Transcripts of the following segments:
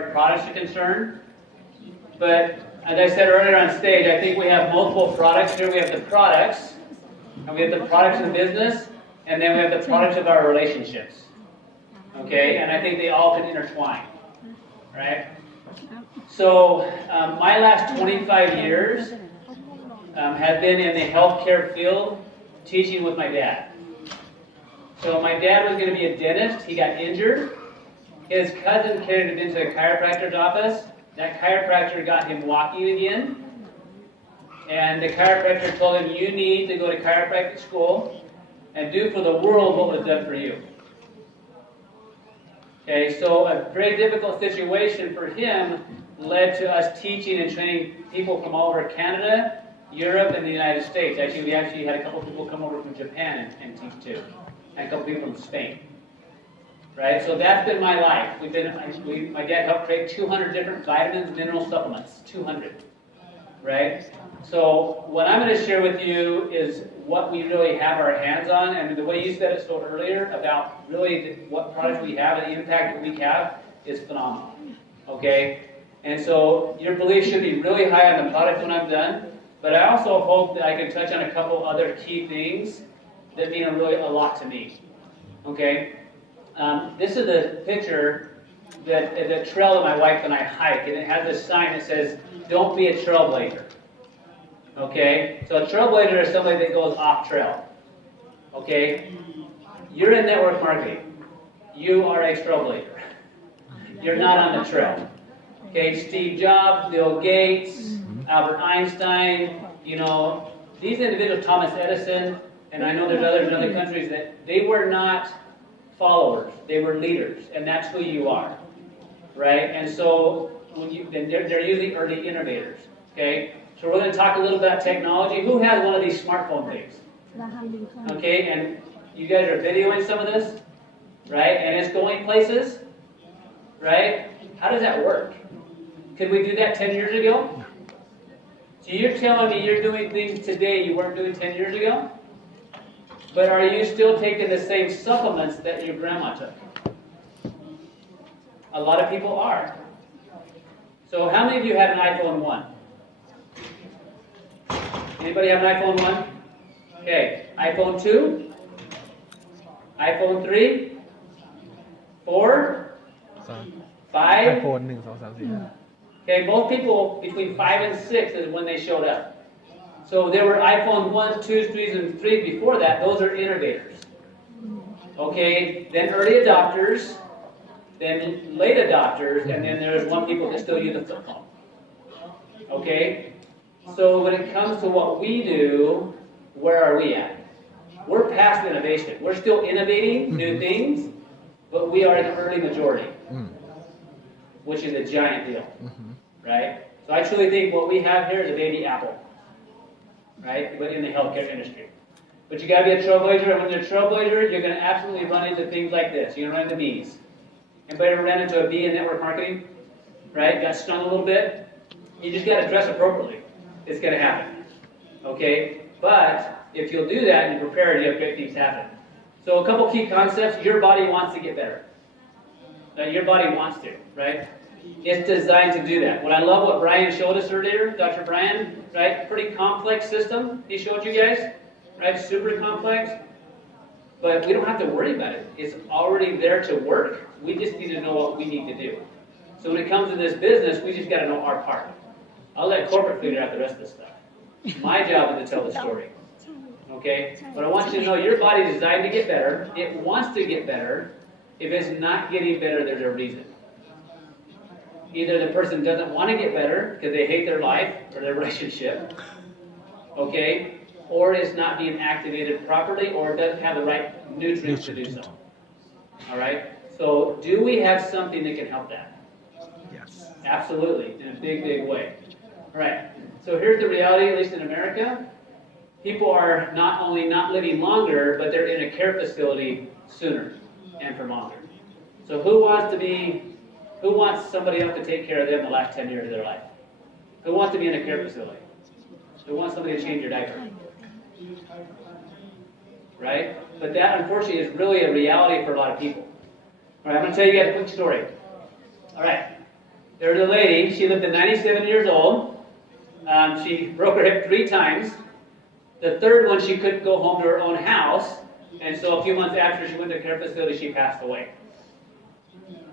far as products are concerned. But as I said earlier on stage, I think we have multiple products here. We have the products, and we have the products of the business, and then we have the products of our relationships. Okay, and I think they all can intertwine, right? So my last 25 years have been in the healthcare field, teaching with my dad. So my dad was going to be a dentist. He got injured. His cousin carried him into a chiropractor's office. That chiropractor got him walking again. And the chiropractor told him, you need to go to chiropractic school and do for the world what was done for you. Okay, so a very difficult situation for him led to us teaching and training people from all over Canada, Europe, and the United States. Actually, we actually had a couple people come over from Japan and teach too. And a couple people from Spain. Right? So that's been my life. My dad helped create 200 different vitamins, mineral supplements. 200. Right? So what I'm going to share with you is what we really have our hands on. And the way you said it so earlier about really what products we have and the impact that we have is phenomenal. Okay? And so your belief should be really high on the product when I'm done. But I also hope that I can touch on a couple other key things that mean really a lot to me. Okay? This is a picture that the trail that my wife and I hike, and it has this sign that says, "Don't be a trailblazer." Okay? So a trailblazer is somebody that goes off trail. Okay? You're in network marketing. You are a trailblazer. You're not on the trail. Okay? Steve Jobs, Bill Gates, Albert Einstein, these individuals, Thomas Edison, and I know there's others in other countries that they were not followers, they were leaders, and that's who you are, right? And so they're usually early innovators, okay? So we're going to talk a little about technology. Who has one of these smartphone things? Okay, and you guys are videoing some of this, right? And it's going places, right? How does that work? Could we do that 10 years ago? So you're telling me you're doing things today you weren't doing 10 years ago? But are you still taking the same supplements that your grandma took? A lot of people are. So how many of you have an iPhone 1? Anybody have an iPhone 1? Okay. iPhone 2? iPhone 3? 4? 5? iPhone 1, 2, 3, 4 Okay, most people between 5 and 6 is when they showed up. So there were iPhone 1s, 2s, 3s, and 3s before that. Those are innovators. Okay, then early adopters, then late adopters, and then there's one people that still use a flip phone. Okay? So when it comes to what we do, where are we at? We're past innovation. We're still innovating new things, but we are in the early majority, which is a giant deal. Right? So I truly think what we have here is a baby apple. Right? But in the healthcare industry. But you got to be a trailblazer, and when you're a trailblazer, you're going to absolutely run into things like this. You're going to run into bees. Anybody ever ran into a bee in network marketing? Right? Got stung a little bit? You just got to dress appropriately. It's going to happen. Okay? But if you'll do that and you're prepared, you have great things happen. So a couple key concepts. Your body wants to get better. Your body wants to, right? It's designed to do that. What I love what Brian showed us earlier, Dr. Brian, right? Pretty complex system he showed you guys, right? Super complex. But we don't have to worry about it. It's already there to work. We just need to know what we need to do. So when it comes to this business, we just got to know our part. I'll let corporate figure out the rest of the stuff. My job is to tell the story. Okay? But I want you to know your body is designed to get better. It wants to get better. If it's not getting better, there's a reason. Either the person doesn't want to get better because they hate their life or their relationship, okay, or it's not being activated properly, or it doesn't have the right nutrients to do so. All right? So do we have something that can help that? Yes. Absolutely, in a big, big way. All right. So here's the reality, at least in America. People are not only not living longer, but they're in a care facility sooner and for longer. So who wants somebody else to take care of them the last 10 years of their life? Who wants to be in a care facility? Who wants somebody to change your diaper? Right? But that, unfortunately, is really a reality for a lot of people. All right, I'm going to tell you guys a quick story. All right. There was a lady, she lived to 97 years old. She broke her hip 3 times. The third one, she couldn't go home to her own house. And so a few months after she went to a care facility, she passed away.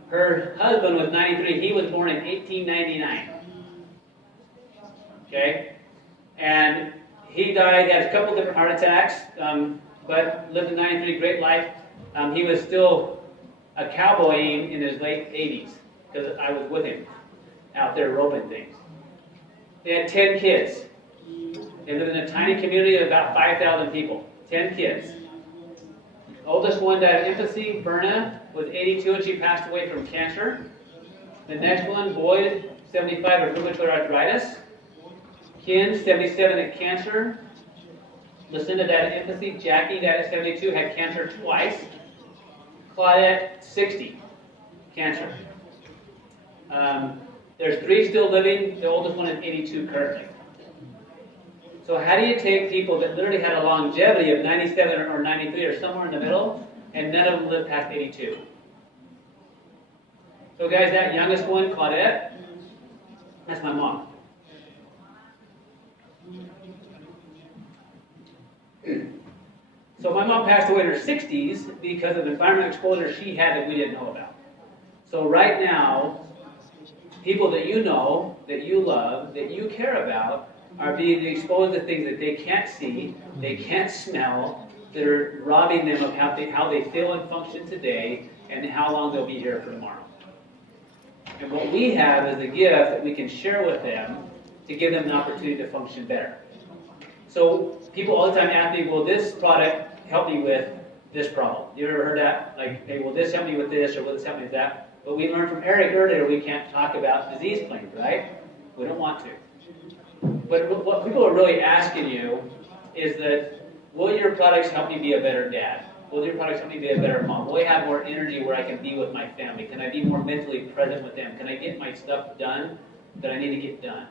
Her husband was 93. He was born in 1899. Okay? And he died, had a couple different heart attacks, but lived to 93, great life. He was still a cowboy in his late 80s, because I was with him out there roping things. They had 10 kids. They lived in a tiny community of about 5,000 people. 10 kids. The oldest one died of infancy, Berna, was 82, and she passed away from cancer. The next one, Boyd, 75, of rheumatoid arthritis. Ken, 77, had cancer. Lucinda died of infancy. Jackie died at 72, had cancer twice. Claudette, 60, cancer. There's 3 still living. The oldest one is 82 currently. So how do you take people that literally had a longevity of 97 or 93 or somewhere in the middle, and none of them lived past 82? So guys, that youngest one, Claudette, that's my mom. So my mom passed away in her 60s because of the environmental exposure she had that we didn't know about. So right now, people that you know, that you love, that you care about, are being exposed to things that they can't see, they can't smell, that are robbing them of how they feel and function today, and how long they'll be here for tomorrow. And what we have is a gift that we can share with them to give them an opportunity to function better. So people all the time ask me, will this product help me with this problem? You ever heard that? Like, hey, will this help me with this, or will this help me with that? But we learned from Eric earlier, we can't talk about disease claims, right? We don't want to. But what people are really asking you is that, will your products help me be a better dad? Will your products help me be a better mom? Will I have more energy where I can be with my family? Can I be more mentally present with them? Can I get my stuff done that I need to get done?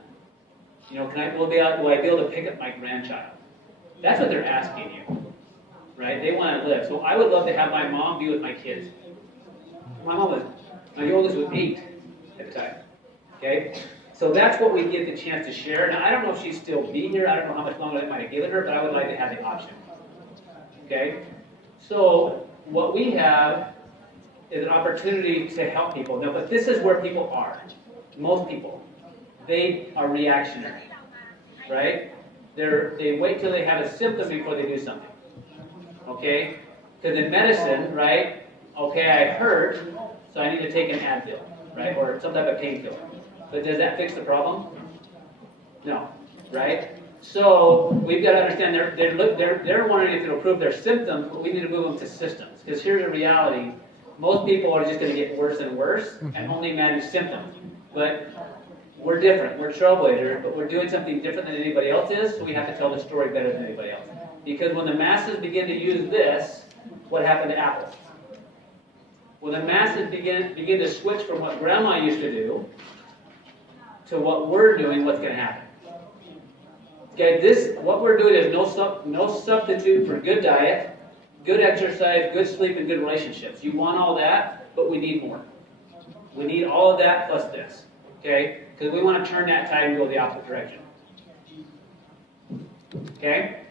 You know, will I be able to pick up my grandchild? That's what they're asking you, right? They want to live. So I would love to have my mom be with my kids. My oldest was 8 at the time, okay? So that's what we get the chance to share. Now, I don't know if she'd still be here. I don't know how much longer that might have given her, but I would like to have the option. Okay? So what we have is an opportunity to help people. Now, but this is where people are. Most people. They are reactionary. Right? They wait till they have a symptom before they do something. Okay? Because in medicine, right? Okay, I hurt, so I need to take an Advil, right? Or some type of painkiller. But does that fix the problem? No, right? So we've got to understand they're wondering if it'll improve their symptoms, but we need to move them to systems. Because here's the reality: most people are just going to get worse and worse and only manage symptoms. But we're different. We're trailblazers, but we're doing something different than anybody else is. So we have to tell the story better than anybody else. Because when the masses begin to use this, what happened to Apple? When the masses begin to switch from what Grandma used to do to what we're doing, what's going to happen? Okay, what we're doing is no substitute for good diet, good exercise, good sleep, and good relationships. You want all that, but we need more. We need all of that plus this, okay? Because we want to turn that tide and go the opposite direction. Okay?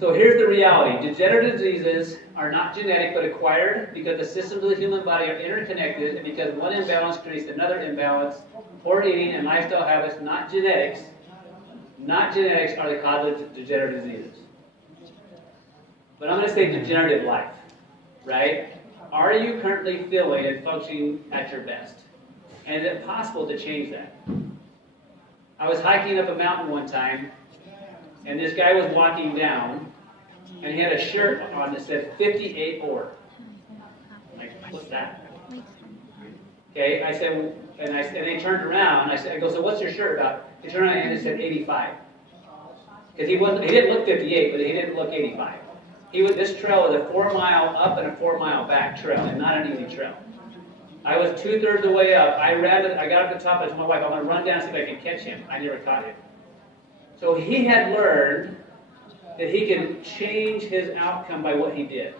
So here's the reality. Degenerative diseases are not genetic but acquired because the systems of the human body are interconnected, and because one imbalance creates another imbalance. Poor eating and lifestyle habits, not genetics, are the cause of degenerative diseases. But I'm going to say degenerative life, right? Are you currently feeling and functioning at your best? And is it possible to change that? I was hiking up a mountain one time, and this guy was walking down, and he had a shirt on that said 58 or. I'm like, what's that? Okay, I said, and they turned around, I go, so what's your shirt about? He turned around and it said 85. Because he didn't look 58, but he didn't look 85. This trail was a 4-mile up and a 4-mile back trail, and not an easy trail. I was 2/3 the way up. I got up to the top, I told my wife, I'm going to run down and see if I can catch him. I never caught him. So he had learned that he can change his outcome by what he did.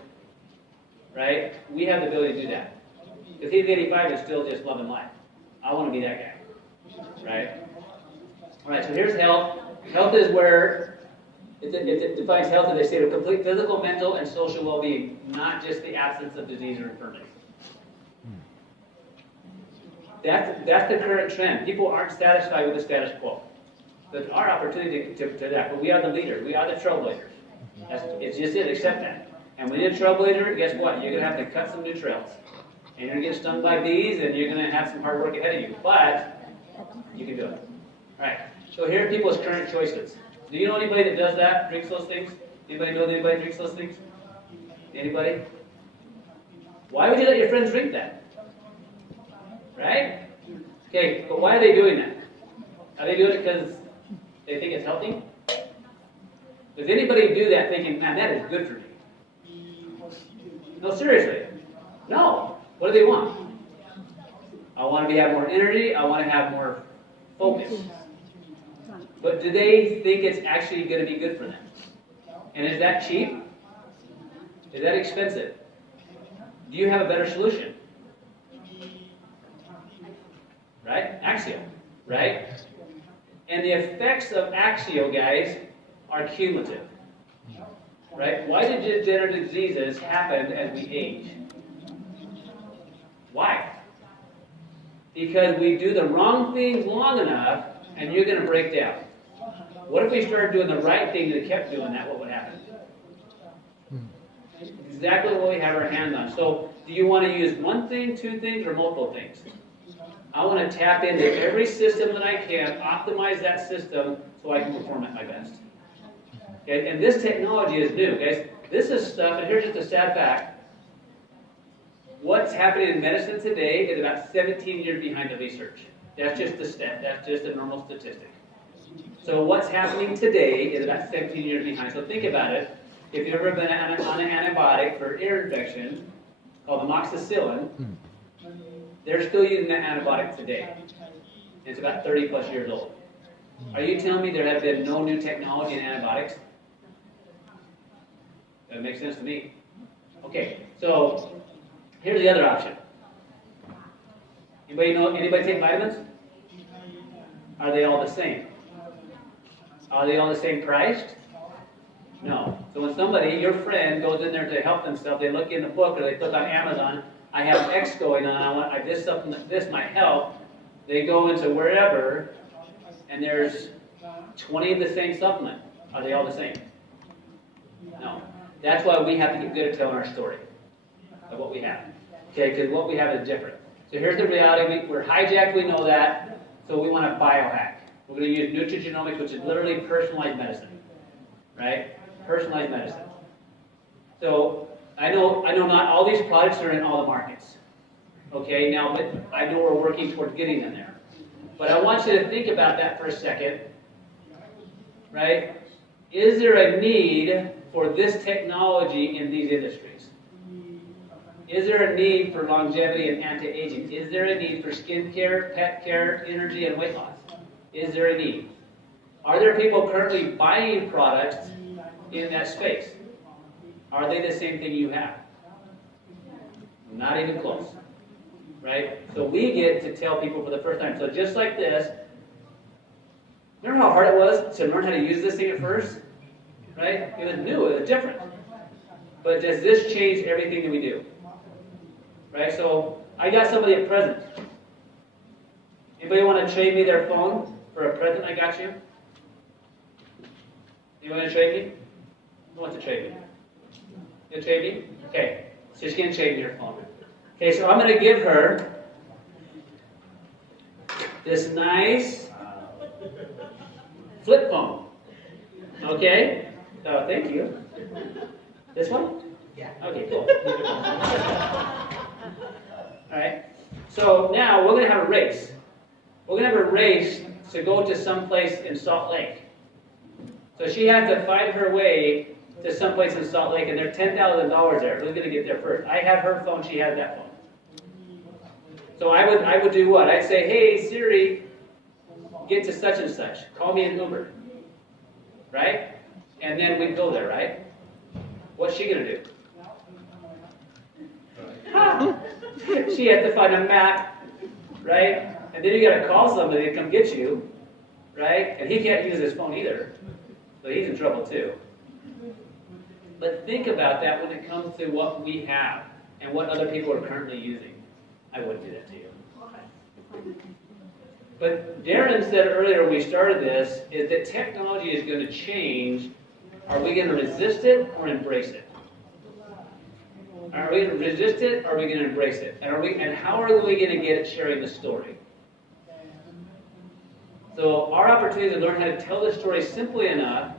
Right? We have the ability to do that. Because he's 85 and still just loving life. I want to be that guy, right? All right, so here's health. Health is where it defines health as a state of complete physical, mental, and social well-being, not just the absence of disease or infirmity. That's the current trend. People aren't satisfied with the status quo. It's our opportunity to that, but we are the leaders. We are the trailblazers. It's just it. Accept that. And when you're a trailblazer, guess what? You're going to have to cut some new trails. And you're going to get stung by bees, and you're going to have some hard work ahead of you. But you can do it. All right. So here are people's current choices. Do you know anybody that does that, drinks those things? Anybody know anybody drinks those things? Anybody? Why would you let your friends drink that? Right? Okay, but why are they doing that? Are they doing it because they think it's healthy? Does anybody do that thinking, man, that is good for me? No, seriously. No. What do they want? I want to have more energy. I want to have more focus. But do they think it's actually going to be good for them? And is that cheap? Is that expensive? Do you have a better solution? Right? Axio. Right? And the effects of Axio, guys, are cumulative. Right? Why do degenerative diseases happen as we age? Why? Because we do the wrong things long enough, and you're going to break down. What if we started doing the right thing and kept doing that? What would happen? Exactly what we have our hands on. So, do you want to use one thing, two things, or multiple things? I want to tap into every system that I can, optimize that system so I can perform at my best. Okay? And this technology is new, guys. This is stuff, and here's just a sad fact. What's happening in medicine today is about 17 years behind the research. That's just the stat. That's just a normal statistic. So what's happening today is about 17 years behind. So think about it. If you've ever been on an antibiotic for ear infection called amoxicillin, they're still using that antibiotic today. And it's about 30 plus years old. Are you telling me there have been no new technology in antibiotics? That makes sense to me. Okay, so here's the other option. Anybody take vitamins? Are they all the same? Are they all the same priced? No. So when somebody, your friend, goes in there to help themselves, they look in the book or they look on Amazon, I have X going on, this supplement, this might help. They go into wherever, and there's 20 of the same supplement. Are they all the same? No. That's why we have to get good at telling our story of what we have. Okay, because what we have is different. So here's the reality. We're hijacked, we know that, so we want to biohack. We're going to use nutrigenomics, which is literally personalized medicine. Right? Personalized medicine. So I know not all these products are in all the markets. Okay, now, but I know we're working towards getting them there. But I want you to think about that for a second. Right? Is there a need for this technology in these industries? Is there a need for longevity and anti-aging? Is there a need for skin care, pet care, energy, and weight loss? Is there a need? Are there people currently buying products in that space? Are they the same thing you have? Not even close. Right? So we get to tell people for the first time. So just like this, remember how hard it was to learn how to use this thing at first? Right? It was new, it was different. But does this change everything that we do? Right? So I got somebody a present. Anybody want to trade me their phone for a present I got you? You want to trade me? Who wants to trade me? You trade me? Okay. So she's going to trade me her phone. Okay, so I'm going to give her this nice flip phone. Okay? Oh, thank you. This one? Yeah. Okay, cool. All right. So now we're going to have a race. We're going to have a race to go to some place in Salt Lake. So she has to fight her way to some place in Salt Lake, and there's $10,000 there. Who's going to get there first? I have her phone. She has that phone. So I would do what? I'd say, hey, Siri, get to such and such. Call me an Uber. Right? And then we'd go there, right? What's she going to do? She has to find a map, right? And then you got to call somebody to come get you, right? And he can't use his phone either, so he's in trouble too. But think about that when it comes to what we have and what other people are currently using. I wouldn't do that to you. But Darren said earlier when we started this, is that technology is going to change. Are we going to resist it or embrace it? Are we going to resist it or are we going to embrace it? And how are we going to get at sharing the story? So our opportunity is to learn how to tell the story simply enough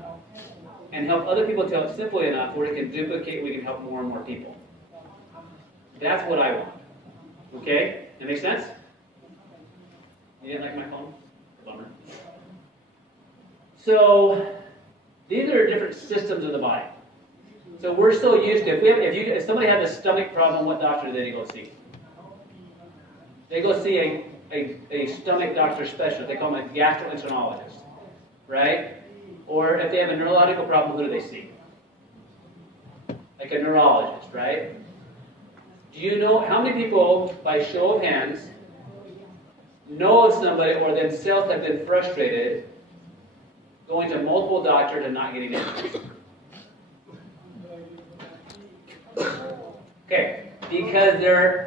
and help other people tell it simply enough where it can duplicate, we can help more and more people. That's what I want. Okay? That make sense? You didn't like my phone? Bummer. So these are different systems of the body. So we're so used to, if somebody has a stomach problem, what doctor do they go see? They go see a stomach doctor specialist. They call them a gastroenterologist, right? Or if they have a neurological problem, who do they see? Like a neurologist, right? Do you know how many people, by show of hands, know of somebody or themselves have been frustrated going to multiple doctors and not getting answers? Okay, because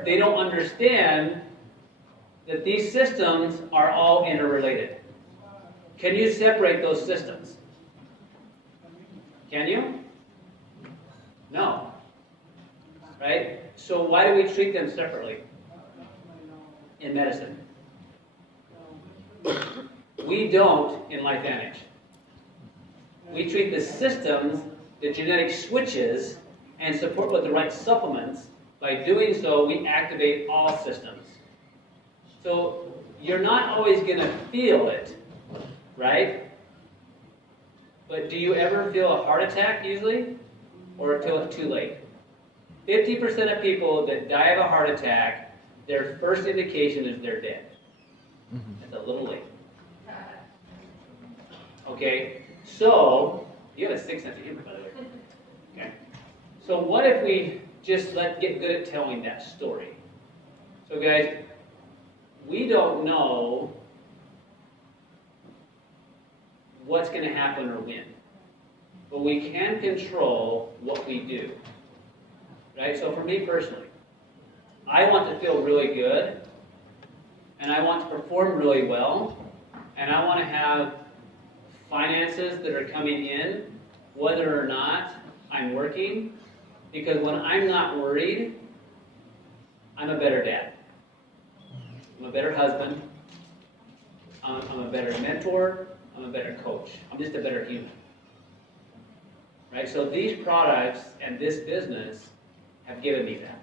they don't understand that these systems are all interrelated. Can you separate those systems? Can you? No. Right? So why do we treat them separately in medicine? We don't in LifeVantage. We treat the systems, the genetic switches, and support with the right supplements. By doing so, we activate all systems. So you're not always going to feel it, right? But do you ever feel a heart attack usually? Or until it's too late? 50% of people that die of a heart attack, their first indication is they're dead. It's a little late. Okay? So, you have a sixth sense of humor, by the way. Okay? So what if we just get good at telling that story? So guys, we don't know what's going to happen or when. But we can control what we do. Right? So for me personally, I want to feel really good, and I want to perform really well, and I want to have finances that are coming in, whether or not I'm working, because when I'm not worried, I'm a better dad. I'm a better husband. I'm a better mentor. I'm a better coach. I'm just a better human. Right? So these products and this business have given me that.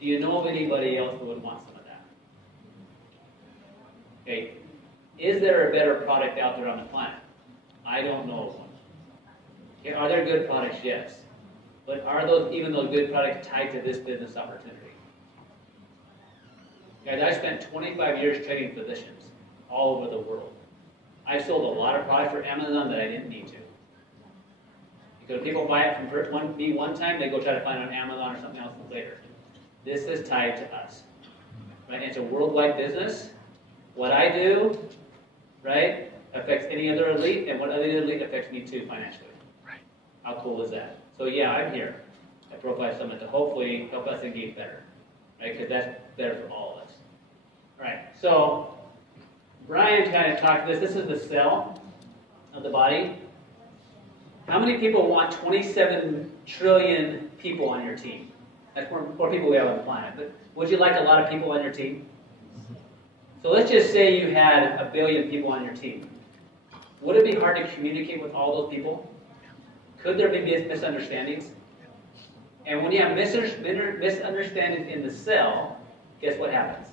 Do you know of anybody else who would want some of that? Okay. Is there a better product out there on the planet? I don't know of one. Okay. Are there good products? Yes. But are even those good products tied to this business opportunity? Guys, I spent 25 years training physicians all over the world. I sold a lot of products for Amazon that I didn't need to. Because people buy it from me one time, they go try to find it on Amazon or something else later. This is tied to us. Right? It's a worldwide business. What I do, right, affects any other elite, and what other elite affects me too financially. Right. How cool is that? So yeah, I'm here at Profile Summit to hopefully help us engage better. Right? Because that's better for all of us. All right. So Brian kind of talked this. This is the cell of the body. How many people want 27 trillion people on your team? That's more people we have on the planet. But would you like a lot of people on your team? So let's just say you had 1 billion people on your team. Would it be hard to communicate with all those people? Could there be misunderstandings? And when you have misunderstandings in the cell, guess what happens?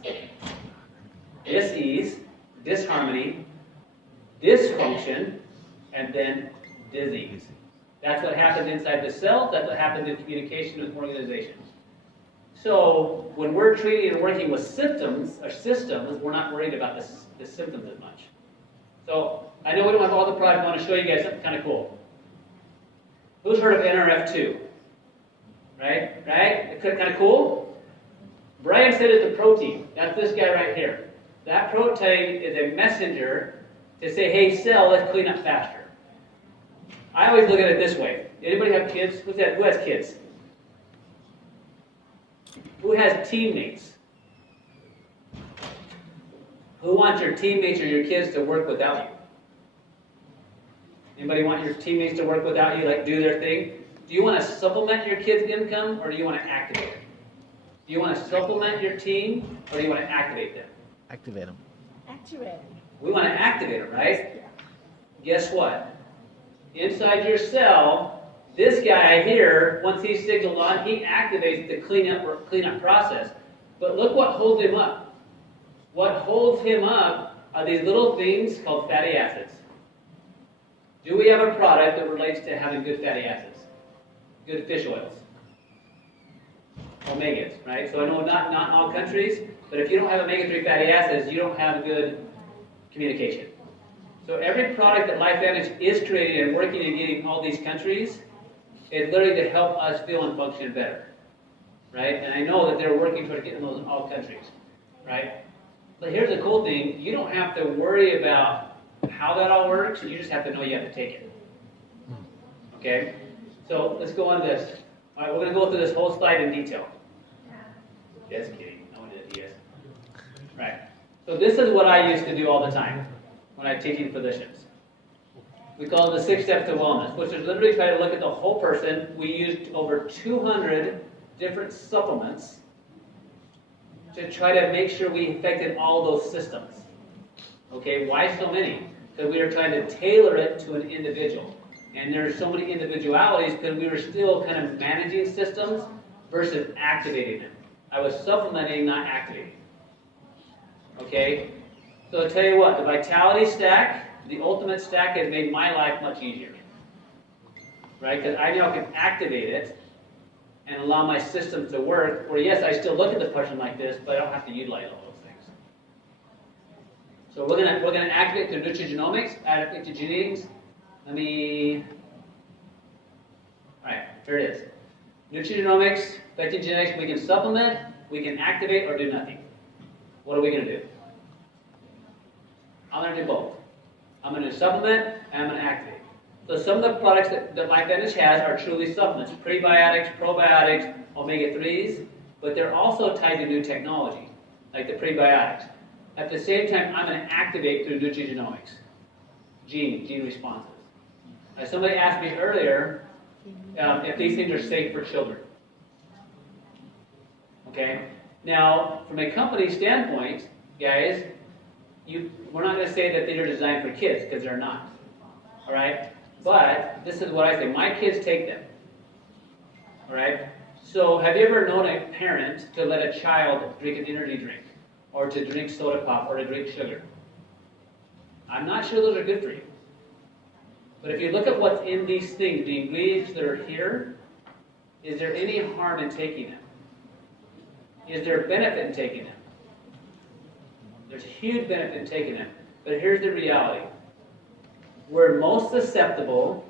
Dis-ease, disharmony, dysfunction, and then disease. That's what happens inside the cell. That's what happens in communication with organizations. So when we're treating and working with symptoms or systems, we're not worried about the symptoms as much. So I know we don't have all the products. I want to show you guys something kind of cool. Who's heard of NRF2? Right? Right? Kind of cool? Brian said it's a protein. That's this guy right here. That protein is a messenger to say, hey, cell, let's clean up faster. I always look at it this way. Anybody have kids? Who has kids? Who has teammates? Who wants your teammates or your kids to work without you? Anybody want your teammates to work without you, like do their thing? Do you want to supplement your kids' income, or do you want to activate it? Do you want to supplement your team, or do you want to activate them? Activate them. Activate. We want to activate them, right? Guess what? Inside your cell, this guy here, once he's signaled on, he activates the cleanup process. But look what holds him up. What holds him up are these little things called fatty acids. Do we have a product that relates to having good fatty acids? Good fish oils. Omegas, right? So I know not in all countries, but if you don't have omega-3 fatty acids, you don't have good communication. So every product that LifeVantage is creating and working and getting all these countries is literally to help us feel and function better, right? And I know that they're working toward getting those in all countries, right? But here's the cool thing. You don't have to worry about how that all works. You just have to know you have to take it. Okay? So let's go on this. All right, we're going to go through this whole slide in detail. Just kidding. No one did. Yes. Right. So this is what I used to do all the time when I'm teaching physicians. We call it the 6 steps to wellness, which is literally try to look at the whole person. We used over 200 different supplements to try to make sure we affected all those systems. Okay, why so many? Because we were trying to tailor it to an individual. And there's so many individualities because we were still kind of managing systems versus activating them. I was supplementing, not activating. Okay? So I'll tell you what, the Vitality Stack, the Ultimate Stack, has made my life much easier. Right? Because I now can activate it and allow my system to work, where yes, I still look at the person like this, but I don't have to utilize all those things. So we're gonna activate through nutrigenomics, activate to genetics. All right, here it is. Nutrigenomics, affecting genetics, we can supplement, we can activate, or do nothing. What are we gonna do? I'm gonna do both. I'm gonna supplement, and I'm gonna activate. So some of the products that LifeVantage has are truly supplements, prebiotics, probiotics, omega-3s, but they're also tied to new technology, like the prebiotics. At the same time, I'm going to activate through nutrigenomics, gene responses. Somebody asked me earlier if these things are safe for children. Okay? Now, from a company standpoint, guys, we're not going to say that these are designed for kids, because they're not. All right? But this is what I say. My kids take them. All right? So have you ever known a parent to let a child drink an energy drink, or to drink soda pop, or to drink sugar? I'm not sure those are good for you. But if you look at what's in these things, the ingredients that are here, is there any harm in taking them? Is there a benefit in taking them? There's huge benefit in taking them. But here's the reality. We're most susceptible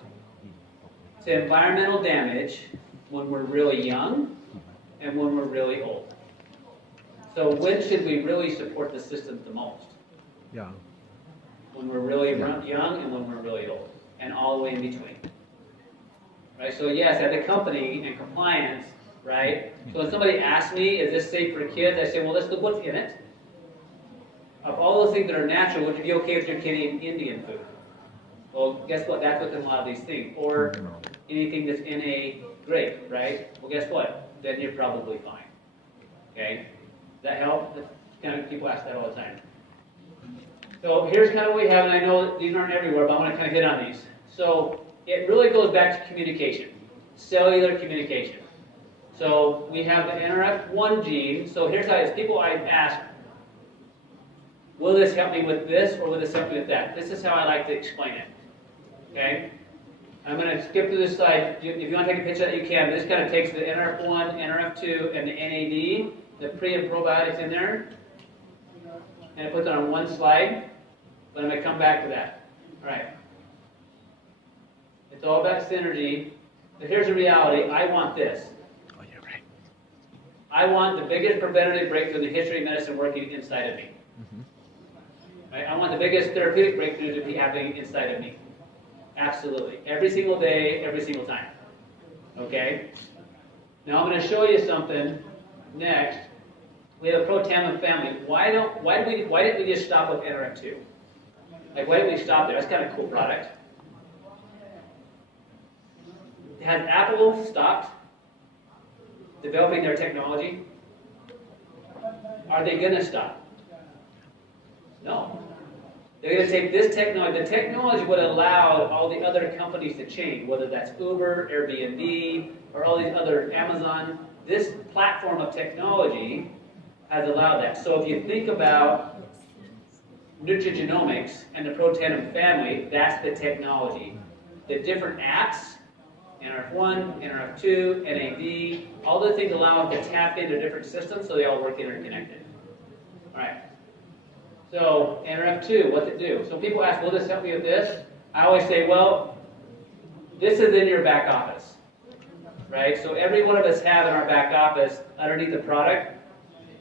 to environmental damage when we're really young and when we're really old. So when should we really support the system the most? Yeah. When we're really young and when we're really old, and all the way in between. Right? So yes, at the company and compliance, right? So when somebody asks me, is this safe for kids? I say, well, let's look what's in it. Of all those things that are natural, would you be okay if you're getting Indian food? Well, guess what? That's what's in a lot of these things. Or anything that's in a grape, right? Well, guess what? Then you're probably fine. Okay? Does that help? That's kind of, people ask that all the time. So here's kind of what we have, and I know that these aren't everywhere, but I'm going to kind of hit on these. So it really goes back to communication, cellular communication. So we have the NRF1 gene. So here's how it is. People I ask, will this help me with this, or will this help me with that? This is how I like to explain it. Okay? I'm going to skip to this slide. If you want to take a picture of that, you can. This kind of takes the NRF1, NRF2, and the NAD, the pre and probiotics in there, and it puts it on one slide. But I'm going to come back to that. All right. It's all about synergy. But here's the reality. I want this. Oh, you're right. I want the biggest preventative breakthrough in the history of medicine working inside of me. Mm-hmm. Right? I want the biggest therapeutic breakthrough to be happening inside of me. Absolutely. Every single day, every single time. Okay? Now I'm going to show you something next. We have a Protandim family. Why didn't we just stop with NRF2? Like, why didn't we stop there? That's kind of a cool product. Has Apple stopped developing their technology? Are they going to stop? No. They're going to take this technology. The technology would allow all the other companies to change, whether that's Uber, Airbnb, or all these other, Amazon. This platform of technology has allowed that. So if you think about nutrigenomics and the Protandim family, that's the technology. The different apps, NRF1, NRF2, NAD, all those things allow us to tap into different systems so they all work interconnected. All right. So NRF2, what's it do? So people ask, will this help me with this? I always say, well, this is in your back office, right? So every one of us have in our back office, underneath the product,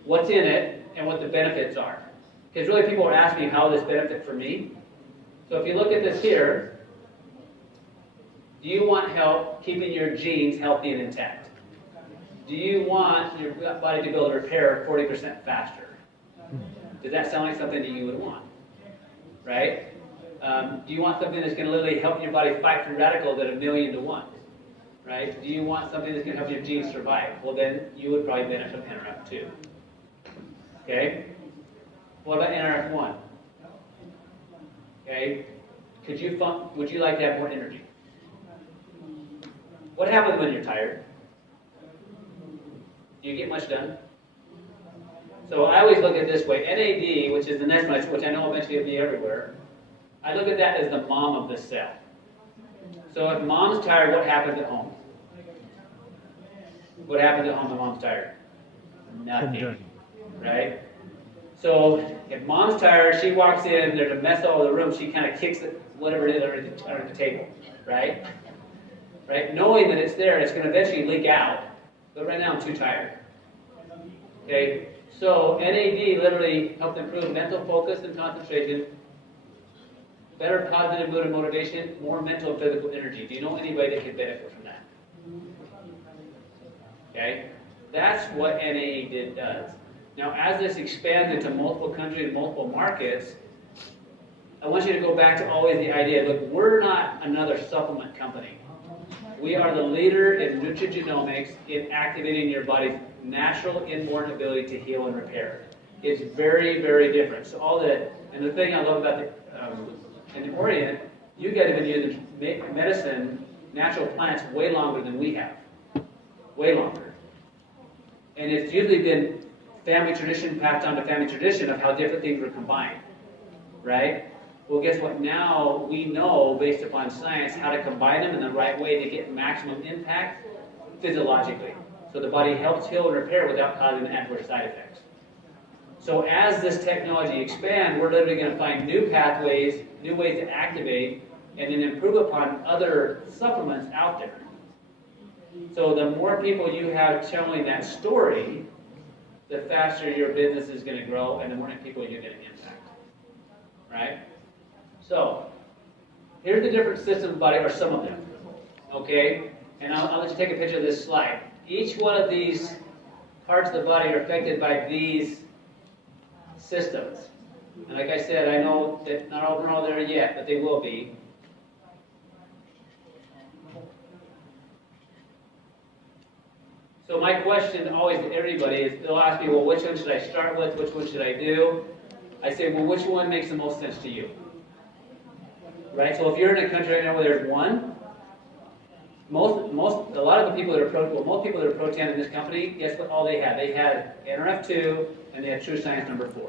what's in it and what the benefits are. Because really people are asking me how this benefit for me. So if you look at this here, do you want help keeping your genes healthy and intact? Do you want your body to be able to repair 40% faster? Does that sound like something that you would want? Right? Do you want something that's going to literally help your body fight free radicals at 1,000,000 to 1? Right? Do you want something that's going to help your genes survive? Well, then you would probably benefit from NRF2. Okay? What about NRF1? Okay? Would you like to have more energy? What happens when you're tired? Do you get much done? So I always look at it this way. NAD, which is the next one, which I know eventually will be everywhere, I look at that as the mom of the cell. So if mom's tired, what happens at home? What happens at home when mom's tired? Nothing. Right? So if mom's tired, she walks in, there's a mess all over the room, she kind of kicks it, whatever it is under the table. Right? Right? Knowing that it's there, it's going to eventually leak out. But right now I'm too tired. Okay? So NAD literally helps improve mental focus and concentration, better positive mood and motivation, more mental and physical energy. Do you know anybody that could benefit from that? Okay? That's what NAD does. Now, as this expands into multiple countries, multiple markets, I want you to go back to always the idea, look, we're not another supplement company. We are the leader in nutrigenomics in activating your body's natural inborn ability to heal and repair. It's very, very different. So and the thing I love about in the Orient, you guys have been using medicine, natural plants, way longer than we have. Way longer. And it's usually been family tradition, passed on to family tradition of how different things were combined. Right? Well, guess what? Now we know, based upon science, how to combine them in the right way to get maximum impact physiologically. So the body helps heal and repair without causing adverse side effects. So as this technology expands, we're literally going to find new pathways, new ways to activate, and then improve upon other supplements out there. So the more people you have telling that story, the faster your business is going to grow, and the more people you're going to impact. Right? So, here's the different systems of the body, or some of them. Okay? And I'll let you take a picture of this slide. Each one of these parts of the body are affected by these systems. And like I said, I know that not all of them are there yet, but they will be. So my question always to everybody is, they'll ask me, well, which one should I start with? Which one should I do? I say, well, which one makes the most sense to you? Right? So if you're in a country right now where there's one, a lot of the people that are most people that are Protan in this company, guess what all they had? They had NRF2 and they had True Science number 4.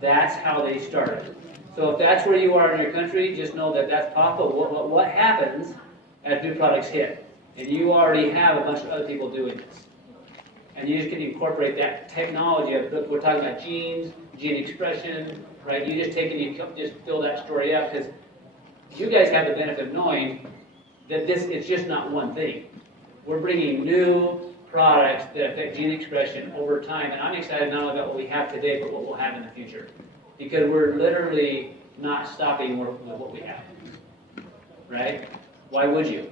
That's how they started. So if that's where you are in your country, just know that that's possible. What happens as new products hit? And you already have a bunch of other people doing this. And you just can incorporate that technology of, look, we're talking about genes, gene expression, right? You just take and you just fill that story out, because you guys have the benefit of knowing that it's just not one thing. We're bringing new products that affect gene expression over time, and I'm excited not only about what we have today, but what we'll have in the future. because we're literally not stopping working with what we have, right? Why would you?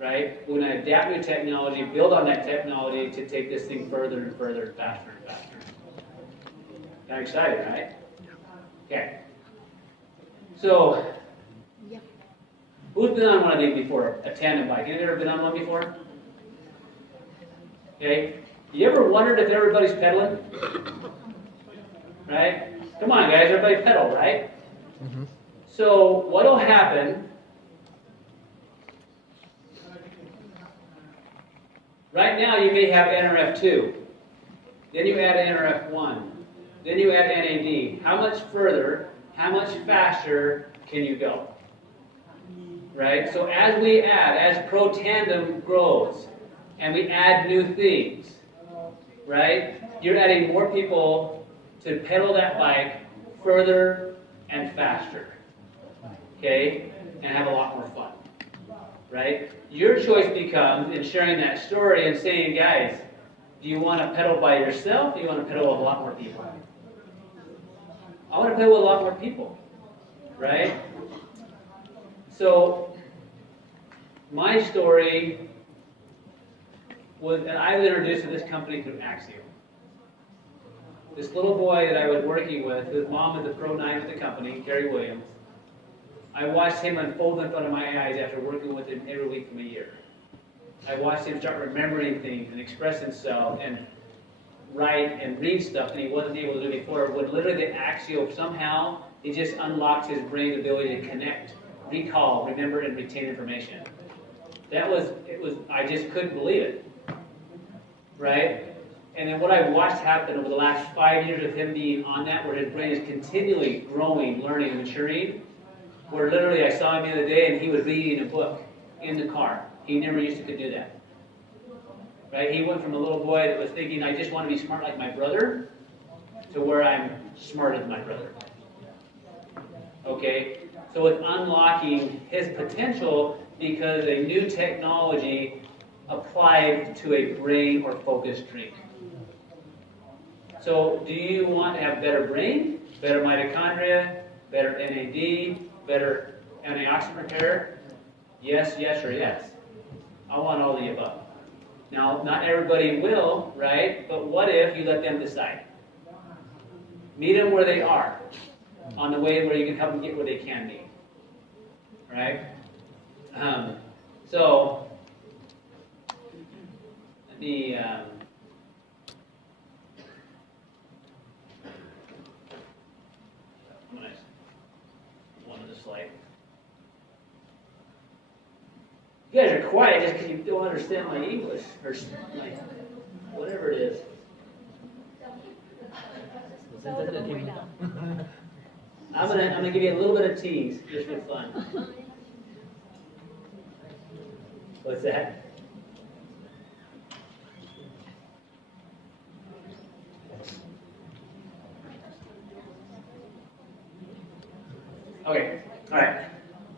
Right? We're going to adapt new technology, build on that technology to take this thing further and further and faster and faster. Kind of excited, right? Okay. So, who's been on one of these before? A tandem bike. Anybody ever been on one before? Okay. You ever wondered if everybody's pedaling? Right? Come on, guys. Everybody pedal, right? Mm-hmm. So, what'll happen? Right now, you may have NRF2. Then you add NRF1. Then you add NAD. How much further, how much faster can you go? Right? So as we add, as Pro Tandem grows, and we add new things, right? You're adding more people to pedal that bike further and faster. Okay? And have a lot more fun. Right? Your choice becomes in sharing that story and saying, guys, do you want to pedal by yourself? Or do you want to pedal with a lot more people? I want to pedal with a lot more people. Right? So, my story was, and I was introduced to this company through Axiom. This little boy that I was working with, his mom was the Pro 9 of the company, Carrie Williams. I watched him unfold in front of my eyes after working with him every week for a year. I watched him start remembering things and express himself and write and read stuff that he wasn't able to do before. When literally the Axiom, somehow, it just unlocked his brain's ability to connect, recall, remember, and retain information. I just couldn't believe it. Right? And then what I watched happen over the last 5 years of him being on that, where his brain is continually growing, learning, and maturing, where literally I saw him the other day and he was reading a book in the car. He never used to could do that. Right? He went from a little boy that was thinking, I just want to be smart like my brother, to where I'm smart as my brother. Okay? So it's unlocking his potential because a new technology applied to a brain or focused drink. So do you want to have better brain, better mitochondria, better NAD, better antioxidant repair? Yes, yes, or yes. I want all the above. Now, not everybody will, right? But what if you let them decide? Meet them where they are, on the way where you can help them get where they can be. Right? So, let me... one of the slide. You guys are quiet just because you don't understand my English or my whatever it is. I'm gonna give you a little bit of tease just for fun. What's that? Okay, all right.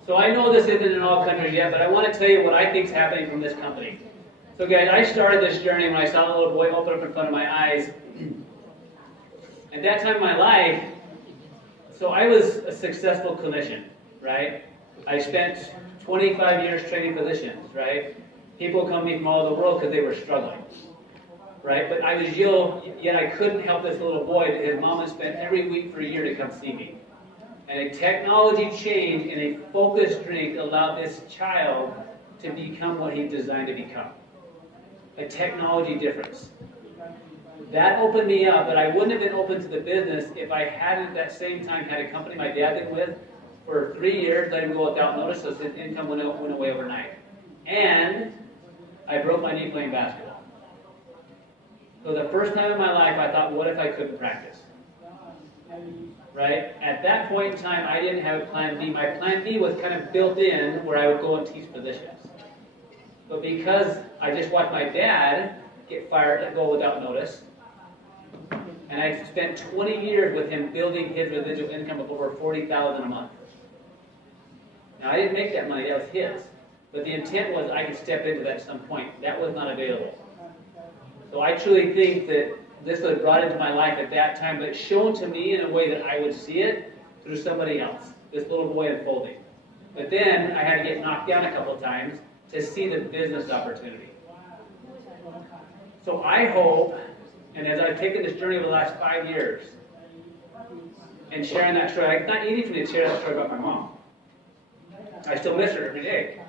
So I know this isn't in all countries yet, but I want to tell you what I think is happening from this company. So guys, I started this journey when I saw the little boy open up in front of my eyes. At that time in my life, so I was a successful clinician, right? I spent 25 years training physicians, right? People come to me from all over the world because they were struggling, right? But I was ill, yet I couldn't help this little boy that his mom had spent every week for a year to come see me. And a technology change in a focused drink allowed this child to become what he designed to become. A technology difference. That opened me up, but I wouldn't have been open to the business if I hadn't at that same time had a company my dad been with for 3 years, let him go without notice, so his income went away overnight. And I broke my knee playing basketball. So the first time in my life I thought, what if I couldn't practice? Right? At that point in time, I didn't have a plan B. My plan B was kind of built in where I would go and teach physicians. But because I just watched my dad get fired, let go without notice, and I spent 20 years with him building his residual income of over $40,000 a month. Now, I didn't make that money. That was his. But the intent was I could step into that at some point. That was not available. So I truly think that this was brought into my life at that time, but shown to me in a way that I would see it through somebody else. This little boy unfolding. But then I had to get knocked down a couple of times to see the business opportunity. So I hope, and as I've taken this journey over the last 5 years, and sharing that story, it's not easy for me to share that story about my mom. I still miss her every day.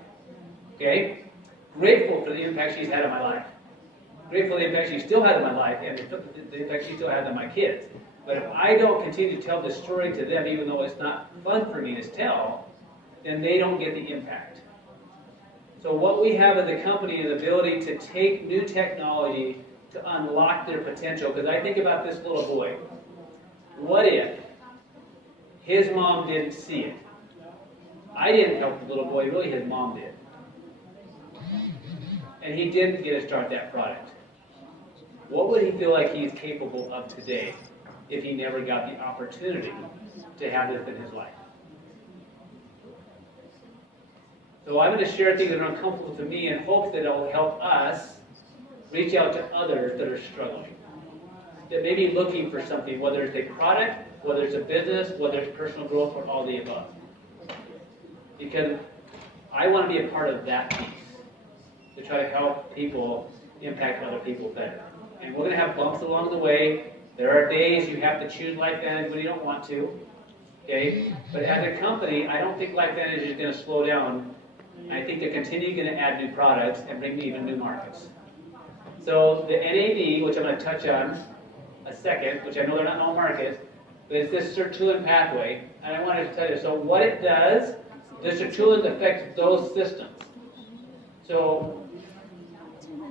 Okay? Grateful for the impact she's had on my life. Grateful for the impact she still had on my life, and the impact she still has on my kids. But if I don't continue to tell this story to them, even though it's not fun for me to tell, then they don't get the impact. So what we have as a company is the ability to take new technology to unlock their potential. Because I think about this little boy. What if his mom didn't see it? I didn't help the little boy, really his mom did. And he didn't get to start that product. What would he feel like he's capable of today if he never got the opportunity to have this in his life? So I'm going to share things that are uncomfortable to me in hopes that it will help us reach out to others that are struggling, that may be looking for something, whether it's a product, whether it's a business, whether it's personal growth, or all the above. Because I want to be a part of that piece, to try to help people impact other people better. And we're going to have bumps along the way. There are days you have to choose LifeVantage when you don't want to. Okay? But as a company, I don't think LifeVantage is going to slow down. I think they're continuing to add new products and bring me even new markets. So the NAD, which I'm going to touch on a second, which I know they're not all markets, but it's this sirtuin pathway. And I wanted to tell you, so what it does, the sirtuin affects those systems. So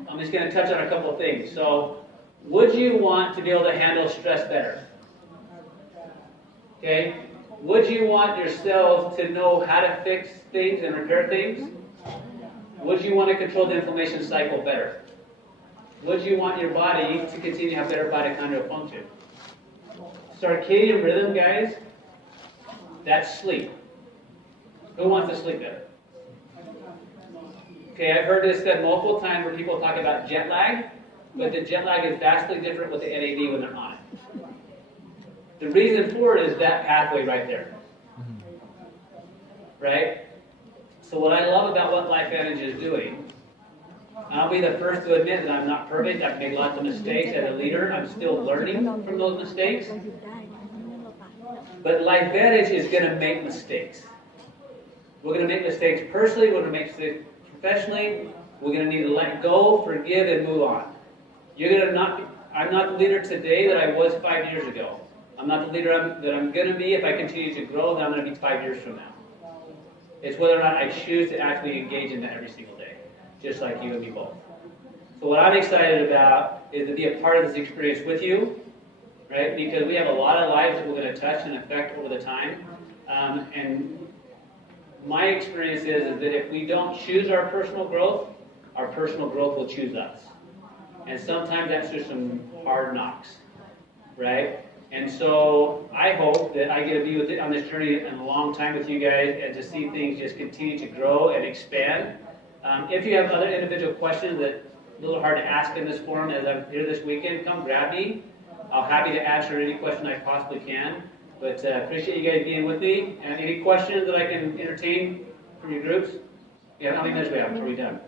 I'm just going to touch on a couple of things. So would you want to be able to handle stress better? Okay? Would you want your cells to know how to fix things and repair things? Would you want to control the inflammation cycle better? Would you want your body to continue to have better mitochondrial function? Circadian rhythm, guys, that's sleep. Who wants to sleep better? Okay, I've heard this said multiple times where people talk about jet lag, but the jet lag is vastly different with the NAD when they're on it. The reason for it is that pathway right there. Right? So what I love about what LifeVantage is doing, I'll be the first to admit that I'm not perfect. I've made lots of mistakes as a leader. I'm still learning from those mistakes. But LifeVantage is going to make mistakes. We're going to make mistakes personally. We're going to make mistakes professionally. We're going to need to let go, forgive, and move on. I'm not the leader today that I was 5 years ago. I'm not the leader that I'm going to be. If I continue to grow, then I'm going to be 5 years from now. It's whether or not I choose to actually engage in that every single day, just like you and me both. So what I'm excited about is to be a part of this experience with you, right? Because we have a lot of lives that we're going to touch and affect over the time. And my experience is that if we don't choose our personal growth will choose us. And sometimes that's just some hard knocks, right? And so I hope that I get to be on this journey in a long time with you guys and to see things just continue to grow and expand. If you have other individual questions that are a little hard to ask in this forum as I'm here this weekend, come grab me. I'm happy to answer any question I possibly can. But appreciate you guys being with me. And any questions that I can entertain from your groups? Yeah, how many minutes do we have? Are we done?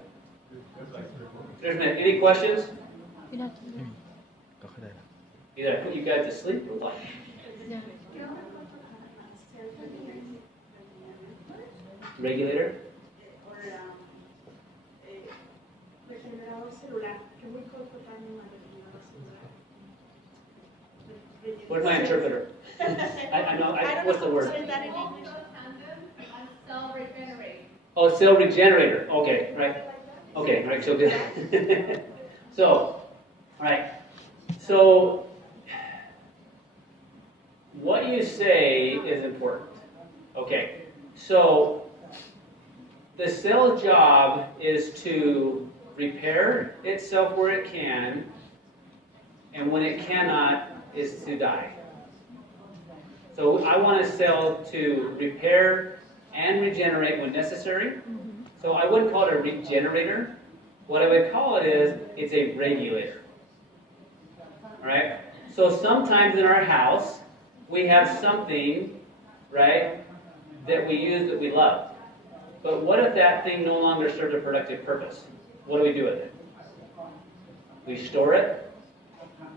There's a minute. Any questions? Either I put you guys to sleep or what? Regulator? Where's my interpreter? I know, what's the word? Cell regenerator. Oh, cell regenerator. Okay, right. Okay, right, so good. So, all right. So, what you say is important. Okay, so the cell's job is to repair itself where it can, and when it cannot, is to die. So I want a cell to repair and regenerate when necessary. So I wouldn't call it a regenerator. What I would call it is, it's a regulator. right? So sometimes in our house, we have something, right, that we use that we love. But what if that thing no longer serves a productive purpose? What do we do with it? We store it.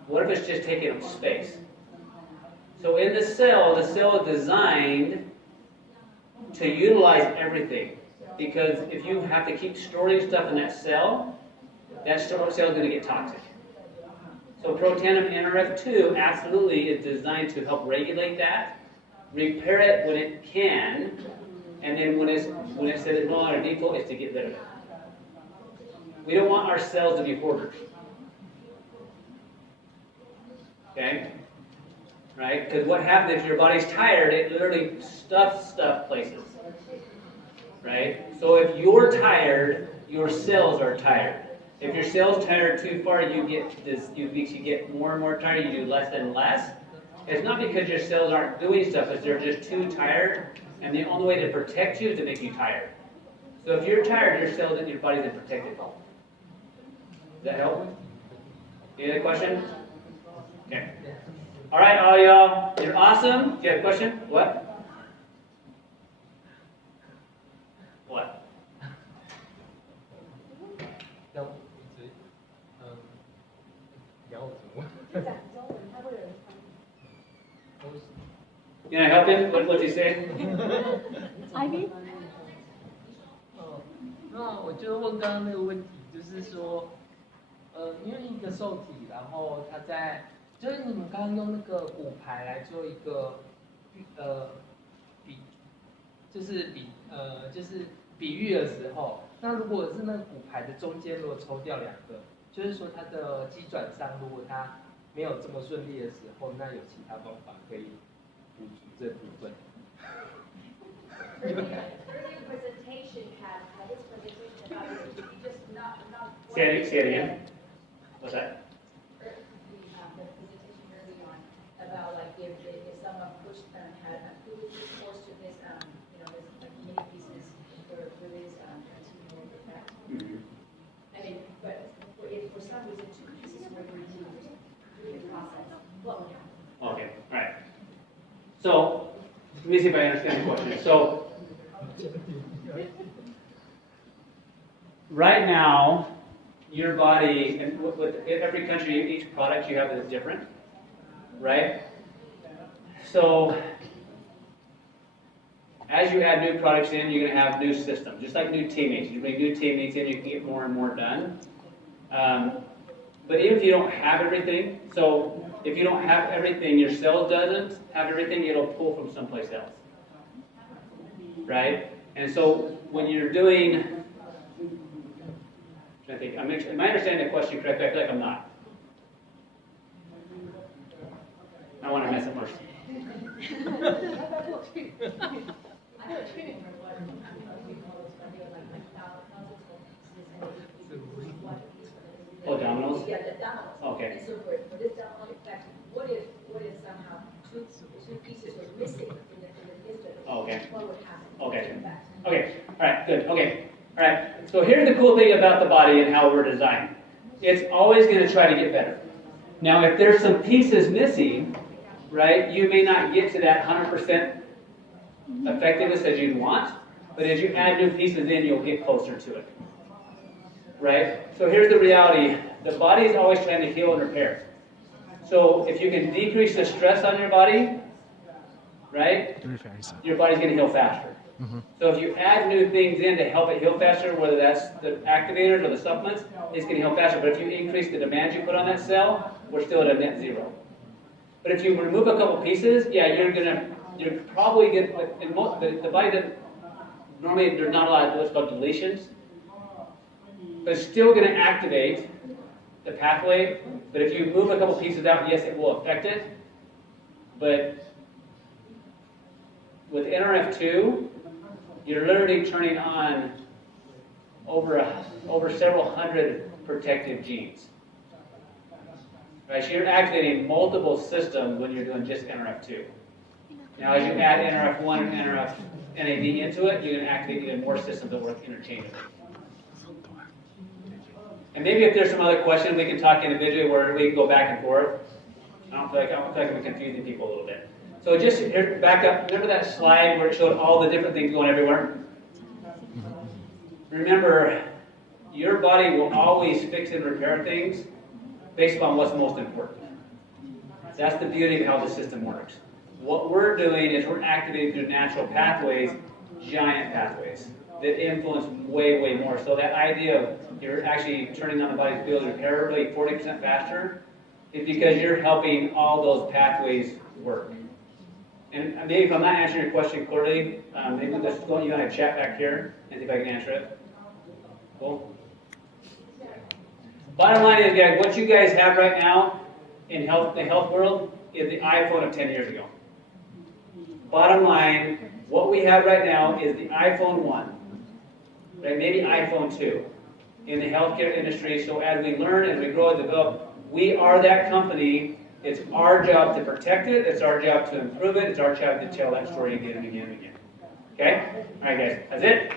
What if it's just taking up space? So in the cell is designed to utilize everything. Because if you have to keep storing stuff in that cell is going to get toxic. So Protandim NRF2 absolutely is designed to help regulate that, repair it when it can, and then when it says it's no longer needful, it's to get rid of it. We don't want our cells to be hoarders. Okay? Right? Because what happens if your body's tired, it literally stuffs stuff places. Right? So if you're tired, your cells are tired. If your cells tired too far, you get more and more tired, you do less and less. It's not because your cells aren't doing stuff, it's they're just too tired, and the only way to protect you is to make you tired. So if you're tired, your cells and your body's protected. Does that help? Any other questions? Okay. All right, all y'all, you're awesome. Do you have a question? What? What? Can I help him? What's he saying? Ivy? 那我就问刚刚那个问题，就是说，因为一个受体，然后它在，就是你们刚刚用那个骨牌来做一个，就是比喻的时候，那如果是那个骨牌的中间如果抽掉两个，就是说它的机转上如果它没有这么顺利的时候，那有其他方法可以补足这部分。Earlier presentation had his presentation about it, just not. Say it again. What's that? The presentation early on about like if someone pushed had who was forced to this this like mini pieces for this continual effect. I mean, but if for some reason two pieces were removed during the process, what would happen? Okay, all right. So let me see if I understand the question. So right now, your body, and with every country, each product you have is different, right? So as you add new products in, you're going to have new systems, just like new teammates. You bring new teammates in, you can get more and more done. But even if you don't have everything, so if you don't have everything, your cell doesn't have everything, it'll pull from someplace else. Right? And so when you're doing, I think, am I understanding the question correctly? I feel like I'm not. I want to mess up more. Oh, dominoes? Yeah, the dominoes. Okay. And so for this domino effect, what if somehow two pieces were missing in the history? Oh, okay. What would happen? Okay. Okay. All right. Good. Okay. All right. So here's the cool thing about the body and how we're designed. It's always going to try to get better. Now, if there's some pieces missing, right, you may not get to that 100% effectiveness as you'd want, but as you add new pieces in, you'll get closer to it. Right? So here's the reality. The body is always trying to heal and repair. So if you can decrease the stress on your body, right, your body's going to heal faster. So if you add new things in to help it heal faster, whether that's the activators or the supplements, it's going to heal faster. But if you increase the demand you put on that cell, we're still at a net zero. But if you remove a couple pieces, yeah, you're probably going to, the body doesn't, normally there's not a lot of what's called deletions, but it's still going to activate the pathway. But if you move a couple pieces out, yes, it will affect it. But with NRF2, you're literally turning on over several hundred protective genes. Right? So you're activating multiple systems when you're doing just NRF2. Now, as you add NRF1 and NRF NAD into it, you're going to activate even more systems that work interchangeably. And maybe if there's some other questions, we can talk individually where we can go back and forth. I feel like I'm confusing people a little bit. So just here, back up. Remember that slide where it showed all the different things going everywhere? Remember, your body will always fix and repair things based upon what's most important. That's the beauty of how the system works. What we're doing is we're activating through natural pathways, giant pathways, that influence way, way more. So that idea of you're actually turning on the body's ability to repair really 40% faster is because you're helping all those pathways work. And maybe if I'm not answering your question clearly, maybe let's go you and I chat back here and see if I can answer it. Cool. Bottom line is, guys, what you guys have right now in the health world is the iPhone of 10 years ago. Bottom line, what we have right now is the iPhone 1, right? Maybe iPhone 2 in the healthcare industry. So as we learn, as we grow and develop, we are that company. It's our job to protect it. It's our job to improve it. It's our job to tell that story again and again and again. Okay? All right, guys. That's it.